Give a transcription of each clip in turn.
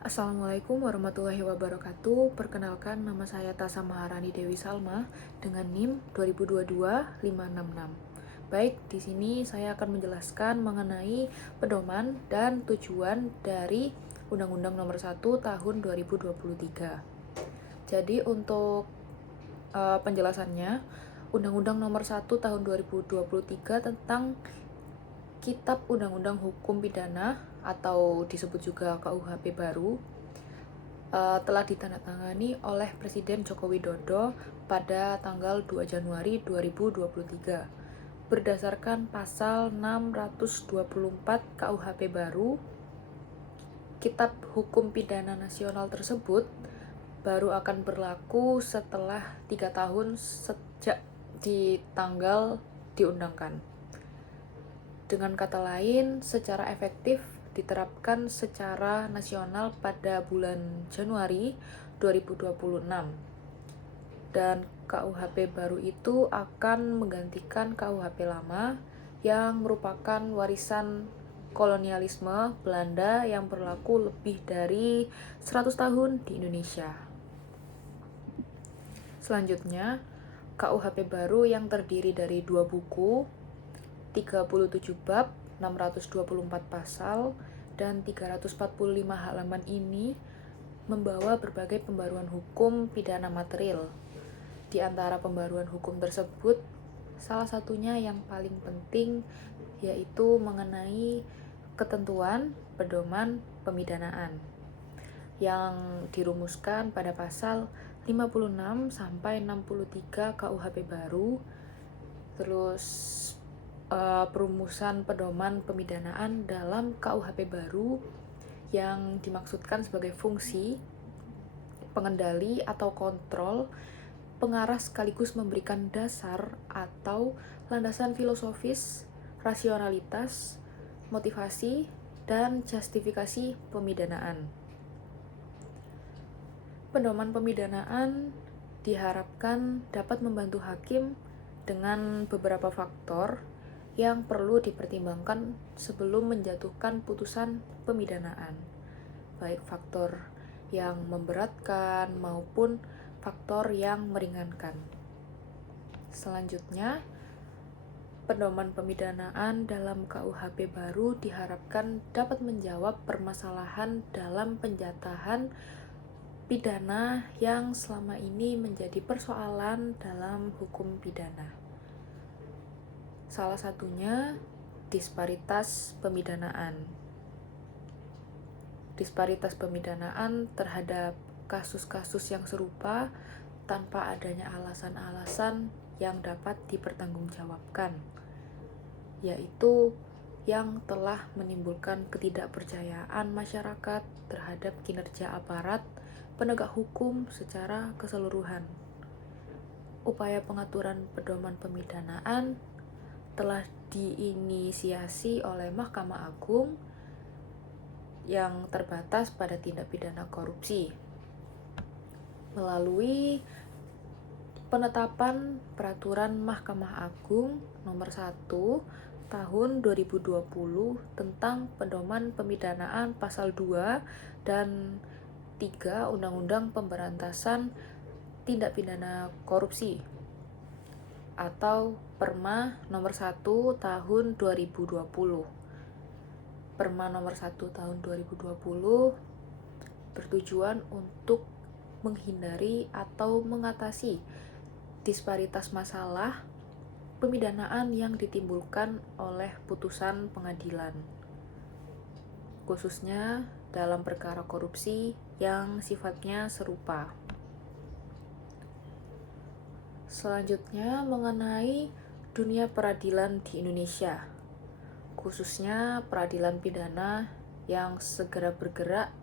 Assalamualaikum warahmatullahi wabarakatuh. Perkenalkan, nama saya Tasa Maharani Dewi Salma dengan NIM 2022-566. Baik, di sini saya akan menjelaskan mengenai pedoman dan tujuan dari Undang-Undang Nomor 1 Tahun 2023. Jadi untuk penjelasannya, Undang-Undang Nomor 1 Tahun 2023 tentang Kitab Undang-Undang Hukum Pidana atau disebut juga KUHP baru telah ditandatangani oleh Presiden Joko Widodo pada tanggal 2 Januari 2023 berdasarkan pasal 624 KUHP baru. Kitab Hukum Pidana Nasional tersebut baru akan berlaku setelah 3 tahun sejak di tanggal diundangkan. Dengan kata lain, secara efektif diterapkan secara nasional pada bulan Januari 2026. Dan KUHP baru itu akan menggantikan KUHP lama yang merupakan warisan kolonialisme Belanda yang berlaku lebih dari 100 tahun di Indonesia. Selanjutnya, KUHP baru yang terdiri dari 2 buku, 37 bab, 624 pasal, dan 345 halaman ini membawa berbagai pembaruan hukum pidana material. Di antara pembaruan hukum tersebut, salah satunya yang paling penting yaitu mengenai ketentuan pedoman pemidanaan yang dirumuskan pada pasal 56 sampai 63 KUHP baru. Terus perumusan pedoman pemidanaan dalam KUHP baru yang dimaksudkan sebagai fungsi pengendali atau kontrol, pengarah sekaligus memberikan dasar atau landasan filosofis, rasionalitas, motivasi, dan justifikasi pemidanaan. Pedoman pemidanaan diharapkan dapat membantu hakim dengan beberapa faktor yang perlu dipertimbangkan sebelum menjatuhkan putusan pemidanaan, baik faktor yang memberatkan maupun faktor yang meringankan. Selanjutnya, pedoman pemidanaan dalam KUHP baru diharapkan dapat menjawab permasalahan dalam penjatahan pidana yang selama ini menjadi persoalan dalam hukum pidana. Salah satunya disparitas pemidanaan. Disparitas pemidanaan terhadap kasus-kasus yang serupa tanpa adanya alasan-alasan yang dapat dipertanggungjawabkan, yaitu yang telah menimbulkan ketidakpercayaan masyarakat terhadap kinerja aparat penegak hukum secara keseluruhan. Upaya pengaturan pedoman pemidanaan telah diinisiasi oleh Mahkamah Agung yang terbatas pada tindak pidana korupsi melalui penetapan Peraturan Mahkamah Agung Nomor 1 Tahun 2020 tentang Pedoman Pemidanaan Pasal 2 dan 3 Undang-Undang Pemberantasan Tindak Pidana Korupsi atau Perma Nomor 1 Tahun 2020. Perma Nomor 1 Tahun 2020 bertujuan untuk menghindari atau mengatasi disparitas masalah pemidanaan yang ditimbulkan oleh putusan pengadilan, khususnya dalam perkara korupsi yang sifatnya serupa. Selanjutnya mengenai dunia peradilan di Indonesia, khususnya peradilan pidana yang segera bergerak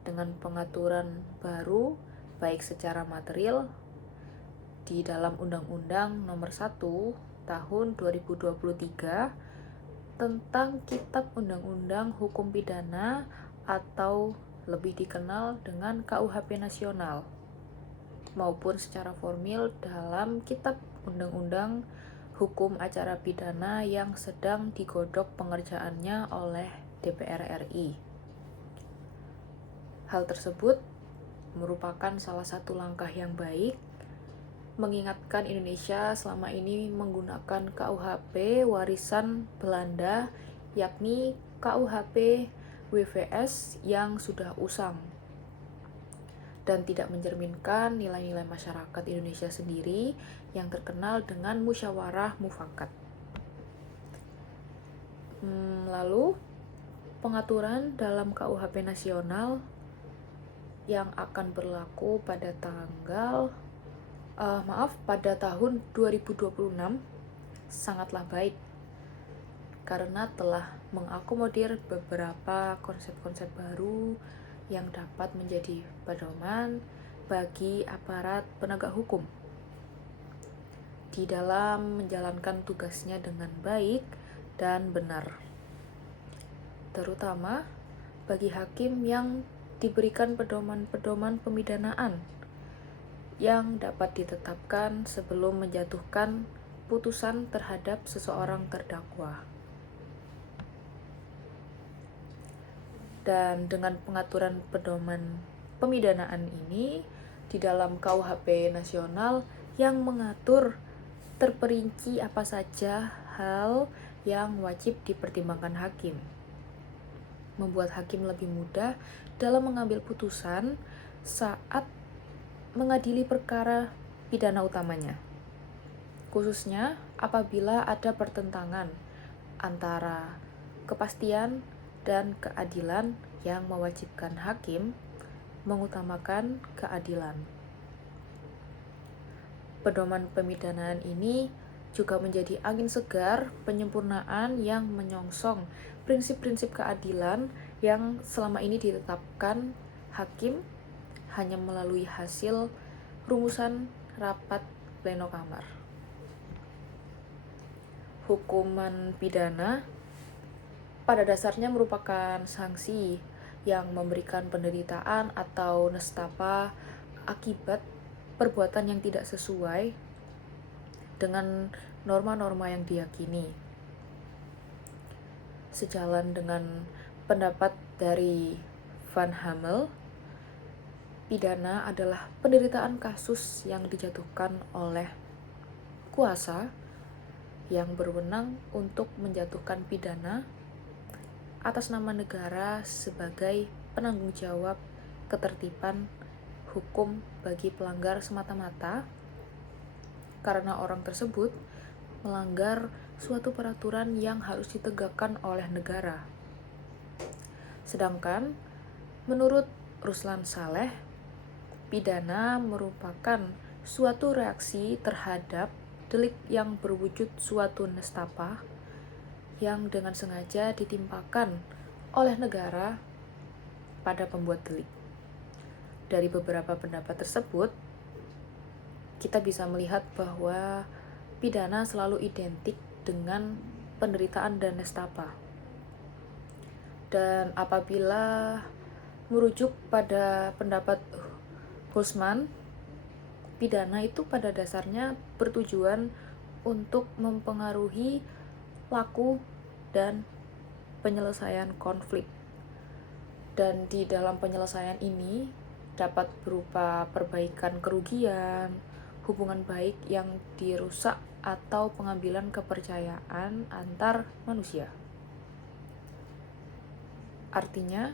dengan pengaturan baru baik secara material di dalam Undang-Undang Nomor 1 Tahun 2023 tentang Kitab Undang-Undang Hukum Pidana atau lebih dikenal dengan KUHP Nasional, maupun secara formil dalam Kitab Undang-Undang Hukum Acara Pidana yang sedang digodok pengerjaannya oleh DPR RI. Hal tersebut merupakan salah satu langkah yang baik mengingatkan Indonesia selama ini menggunakan KUHP warisan Belanda, yakni KUHP WVS yang sudah usang dan tidak mencerminkan nilai-nilai masyarakat Indonesia sendiri yang terkenal dengan musyawarah mufakat. Lalu, pengaturan dalam KUHP nasional yang akan berlaku pada pada tahun 2026 sangatlah baik karena telah mengakomodir beberapa konsep-konsep baru yang dapat menjadi pedoman bagi aparat penegak hukum di dalam menjalankan tugasnya dengan baik dan benar, terutama bagi hakim yang diberikan pedoman-pedoman pemidanaan yang dapat ditetapkan sebelum menjatuhkan putusan terhadap seseorang terdakwa. Dan dengan pengaturan pedoman pemidanaan ini di dalam KUHP nasional yang mengatur terperinci apa saja hal yang wajib dipertimbangkan hakim, membuat hakim lebih mudah dalam mengambil putusan saat mengadili perkara pidana utamanya, khususnya apabila ada pertentangan antara kepastian dan keadilan yang mewajibkan hakim mengutamakan keadilan. Pedoman pemidanaan ini juga menjadi angin segar penyempurnaan yang menyongsong prinsip-prinsip keadilan yang selama ini ditetapkan hakim hanya melalui hasil rumusan rapat pleno kamar. Hukuman pidana pada dasarnya merupakan sanksi yang memberikan penderitaan atau nestapa akibat perbuatan yang tidak sesuai dengan norma-norma yang diyakini. Sejalan dengan pendapat dari Van Hammel, pidana adalah penderitaan kasus yang dijatuhkan oleh kuasa yang berwenang untuk menjatuhkan pidana atas nama negara sebagai penanggung jawab ketertiban hukum bagi pelanggar semata-mata karena orang tersebut melanggar suatu peraturan yang harus ditegakkan oleh negara. Sedangkan menurut Ruslan Saleh, pidana merupakan suatu reaksi terhadap delik yang berwujud suatu nestapa yang dengan sengaja ditimpakan oleh negara pada pembuat delik. Dari beberapa pendapat tersebut, kita bisa melihat bahwa pidana selalu identik dengan penderitaan dan nestapa. Dan apabila merujuk pada pendapat Hulsman, pidana itu pada dasarnya bertujuan untuk mempengaruhi laku dan penyelesaian konflik. Dan di dalam penyelesaian ini dapat berupa perbaikan kerugian, hubungan baik yang dirusak, atau pengambilan kepercayaan antar manusia. Artinya,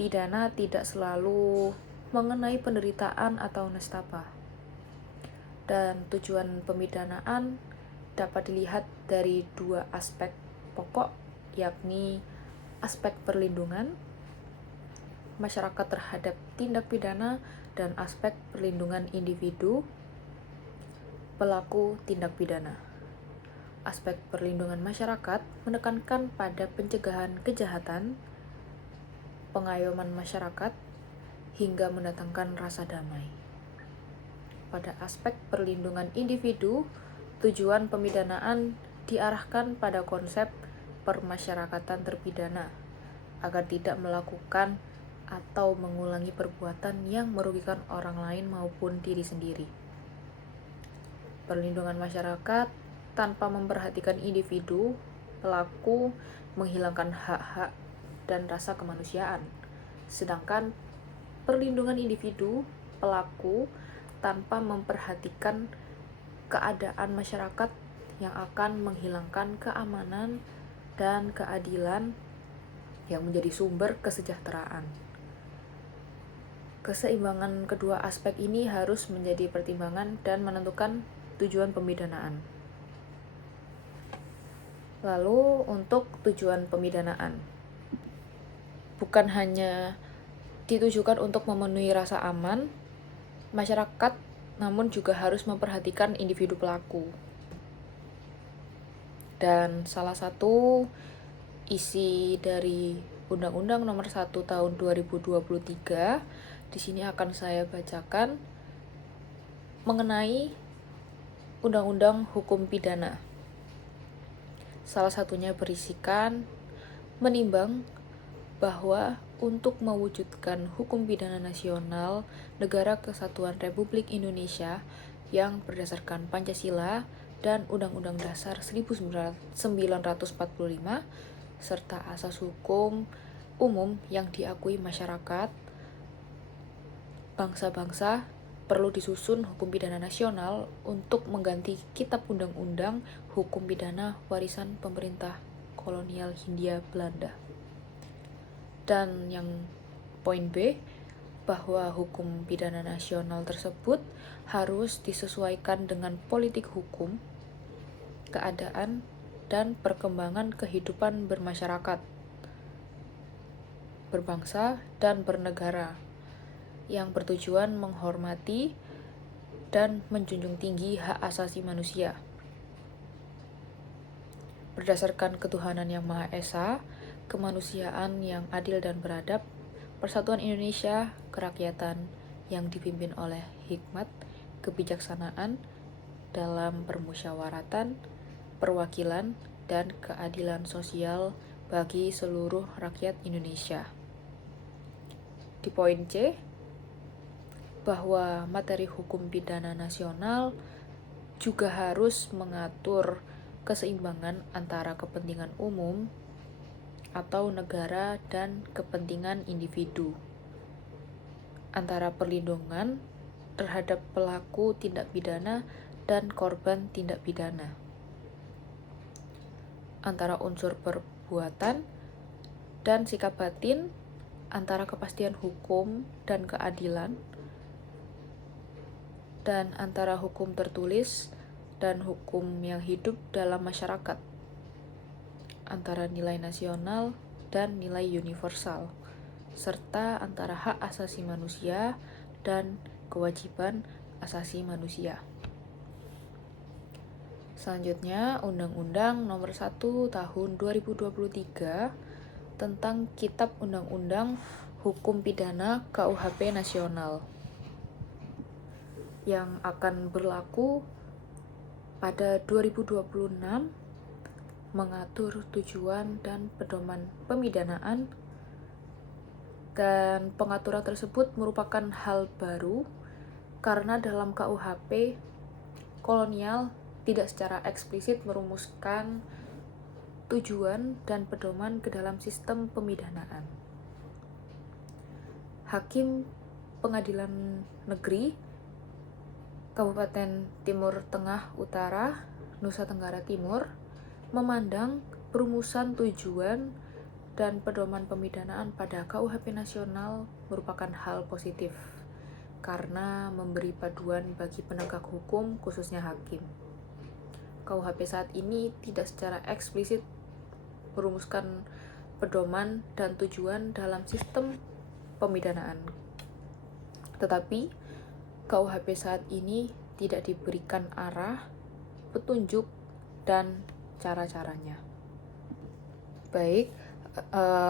pidana tidak selalu mengenai penderitaan atau nestapa. Dan tujuan pemidanaan dapat dilihat dari dua aspek pokok, yakni aspek perlindungan masyarakat terhadap tindak pidana dan aspek perlindungan individu pelaku tindak pidana. Aspek perlindungan masyarakat menekankan pada pencegahan kejahatan, pengayoman masyarakat, hingga mendatangkan rasa damai. Pada aspek perlindungan individu, tujuan pemidanaan diarahkan pada konsep permasyarakatan terpidana agar tidak melakukan atau mengulangi perbuatan yang merugikan orang lain maupun diri sendiri. Perlindungan masyarakat tanpa memperhatikan individu, pelaku menghilangkan hak-hak dan rasa kemanusiaan Sedangkan perlindungan individu pelaku tanpa memperhatikan keadaan masyarakat yang akan menghilangkan keamanan dan keadilan yang menjadi sumber kesejahteraan. Keseimbangan kedua aspek ini harus menjadi pertimbangan dan menentukan tujuan pemidanaan. Lalu untuk tujuan pemidanaan, bukan hanya ditujukan untuk memenuhi rasa aman masyarakat, namun juga harus memperhatikan individu pelaku. Dan salah satu isi dari Undang-Undang Nomor 1 Tahun 2023 di sini akan saya bacakan mengenai Undang-Undang Hukum Pidana. Salah satunya berisikan menimbang bahwa untuk mewujudkan hukum pidana nasional Negara Kesatuan Republik Indonesia yang berdasarkan Pancasila dan Undang-Undang Dasar 1945 serta asas hukum umum yang diakui masyarakat, bangsa-bangsa perlu disusun hukum pidana nasional untuk mengganti Kitab Undang-Undang Hukum Pidana Warisan Pemerintah Kolonial Hindia Belanda. Dan yang poin B, bahwa hukum pidana nasional tersebut harus disesuaikan dengan politik hukum, keadaan, dan perkembangan kehidupan bermasyarakat, berbangsa, dan bernegara, yang bertujuan menghormati dan menjunjung tinggi hak asasi manusia. Berdasarkan ketuhanan yang Maha Esa, kemanusiaan yang adil dan beradab, persatuan Indonesia, kerakyatan yang dipimpin oleh hikmat, kebijaksanaan dalam permusyawaratan, perwakilan, dan keadilan sosial bagi seluruh rakyat Indonesia. Di poin C, bahwa materi hukum pidana nasional juga harus mengatur keseimbangan antara kepentingan umum atau negara dan kepentingan individu, antara perlindungan terhadap pelaku tindak pidana dan korban tindak pidana, antara unsur perbuatan dan sikap batin, antara kepastian hukum dan keadilan, dan antara hukum tertulis dan hukum yang hidup dalam masyarakat, antara nilai nasional dan nilai universal, serta antara hak asasi manusia dan kewajiban asasi manusia. Selanjutnya, Undang-Undang Nomor 1 Tahun 2023 tentang Kitab Undang-Undang Hukum Pidana KUHP Nasional yang akan berlaku pada 2026 mengatur tujuan dan pedoman pemidanaan, dan pengaturan tersebut merupakan hal baru karena dalam KUHP kolonial tidak secara eksplisit merumuskan tujuan dan pedoman ke dalam sistem pemidanaan. Hakim Pengadilan Negeri Kabupaten Timur Tengah Utara, Nusa Tenggara Timur, memandang perumusan tujuan dan pedoman pemidanaan pada KUHP nasional merupakan hal positif karena memberi paduan bagi penegak hukum, khususnya hakim. KUHP saat ini tidak secara eksplisit merumuskan pedoman dan tujuan dalam sistem pemidanaan. Tetapi KUHP saat ini tidak diberikan arah, petunjuk, dan cara-caranya. Baik,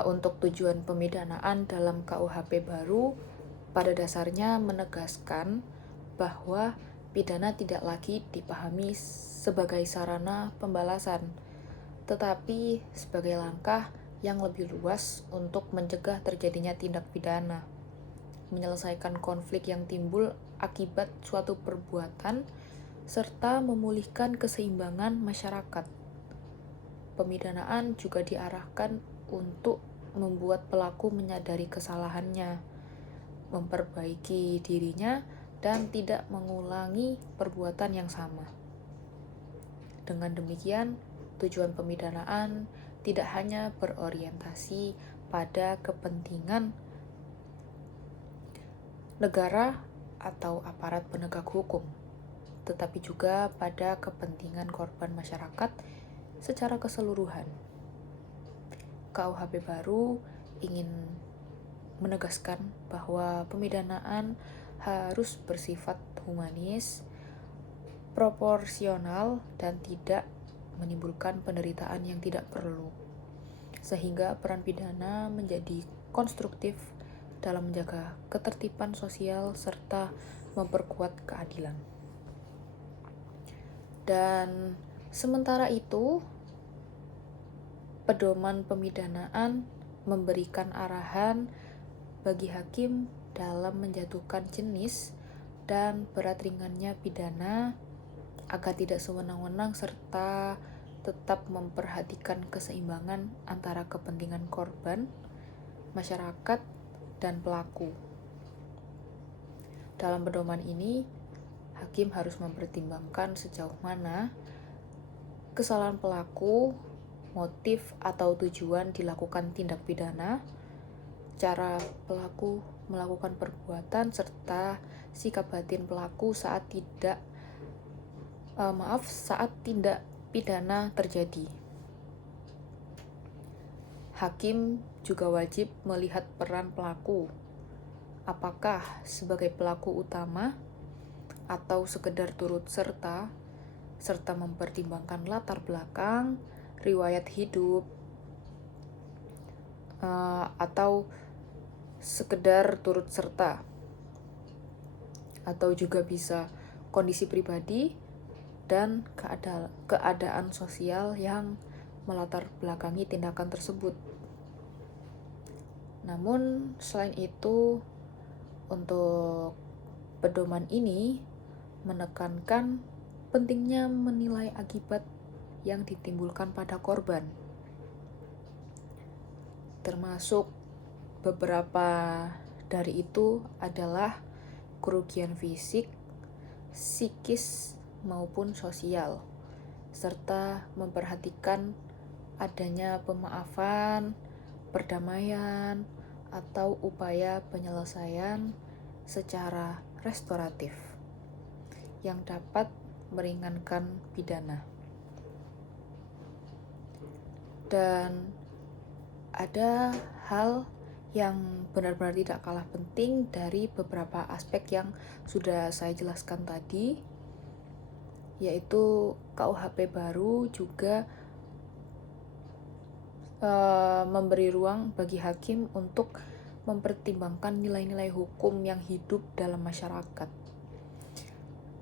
untuk tujuan pemidanaan dalam KUHP baru pada dasarnya menegaskan bahwa pidana tidak lagi dipahami sebagai sarana pembalasan, tetapi sebagai langkah yang lebih luas untuk mencegah terjadinya tindak pidana, menyelesaikan konflik yang timbul akibat suatu perbuatan, serta memulihkan keseimbangan masyarakat. Pemidanaan juga diarahkan untuk membuat pelaku menyadari kesalahannya, memperbaiki dirinya, dan tidak mengulangi perbuatan yang sama. Dengan demikian, tujuan pemidanaan tidak hanya berorientasi pada kepentingan negara atau aparat penegak hukum, tetapi juga pada kepentingan korban masyarakat secara keseluruhan. KUHP baru ingin menegaskan bahwa pemidanaan harus bersifat humanis, proporsional, dan tidak menimbulkan penderitaan yang tidak perlu, sehingga peran pidana menjadi konstruktif dalam menjaga ketertiban sosial serta memperkuat keadilan. Dan sementara itu, pedoman pemidanaan memberikan arahan bagi hakim dalam menjatuhkan jenis dan berat ringannya pidana agar tidak sewenang-wenang serta tetap memperhatikan keseimbangan antara kepentingan korban, masyarakat, dan pelaku. Dalam pedoman ini, hakim harus mempertimbangkan sejauh mana kesalahan pelaku, motif atau tujuan dilakukan tindak pidana, cara pelaku melakukan perbuatan, serta sikap batin pelaku saat tindak pidana terjadi. Hakim juga wajib melihat peran pelaku, apakah sebagai pelaku utama atau sekedar turut serta mempertimbangkan latar belakang, riwayat hidup, atau sekedar turut serta, atau juga bisa kondisi pribadi dan keadaan sosial yang melatar belakangi tindakan tersebut. Namun selain itu, untuk pedoman ini menekankan pentingnya menilai akibat yang ditimbulkan pada korban, termasuk beberapa dari itu adalah kerugian fisik, psikis, maupun sosial, serta memperhatikan adanya pemaafan, perdamaian, atau upaya penyelesaian secara restoratif yang dapat meringankan pidana. Dan ada hal yang benar-benar tidak kalah penting dari beberapa aspek yang sudah saya jelaskan tadi, yaitu KUHP baru juga memberi ruang bagi hakim untuk mempertimbangkan nilai-nilai hukum yang hidup dalam masyarakat,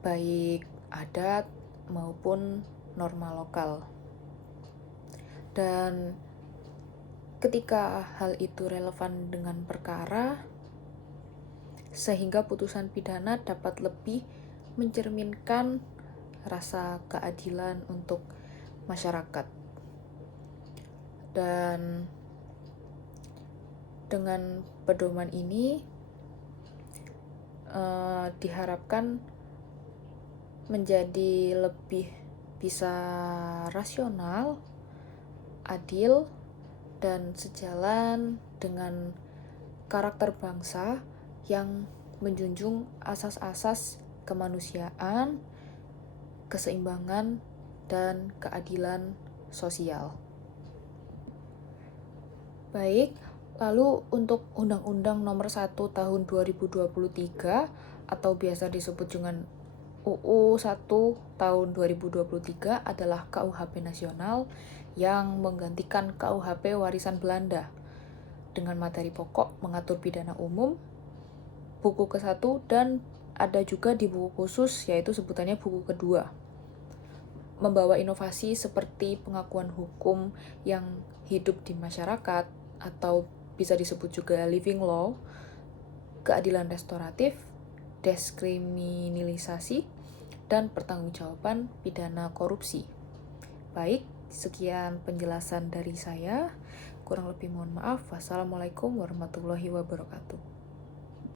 baik adat maupun norma lokal. Dan ketika hal itu relevan dengan perkara, sehingga putusan pidana dapat lebih mencerminkan rasa keadilan untuk masyarakat. Dan dengan pedoman ini diharapkan menjadi lebih bisa rasional, adil, dan sejalan dengan karakter bangsa yang menjunjung asas-asas kemanusiaan, keseimbangan, dan keadilan sosial. Baik, lalu untuk Undang-Undang Nomor 1 Tahun 2023 atau biasa disebut dengan UU 1 Tahun 2023 adalah KUHP nasional yang menggantikan KUHP warisan Belanda dengan materi pokok mengatur pidana umum, buku ke-1, dan ada juga di buku khusus yaitu sebutannya buku kedua. Membawa inovasi seperti pengakuan hukum yang hidup di masyarakat atau bisa disebut juga living law, keadilan restoratif, deskriminalisasi, dan pertanggungjawaban pidana korupsi. Baik, sekian penjelasan dari saya. Kurang lebih mohon maaf. Wassalamualaikum warahmatullahi wabarakatuh.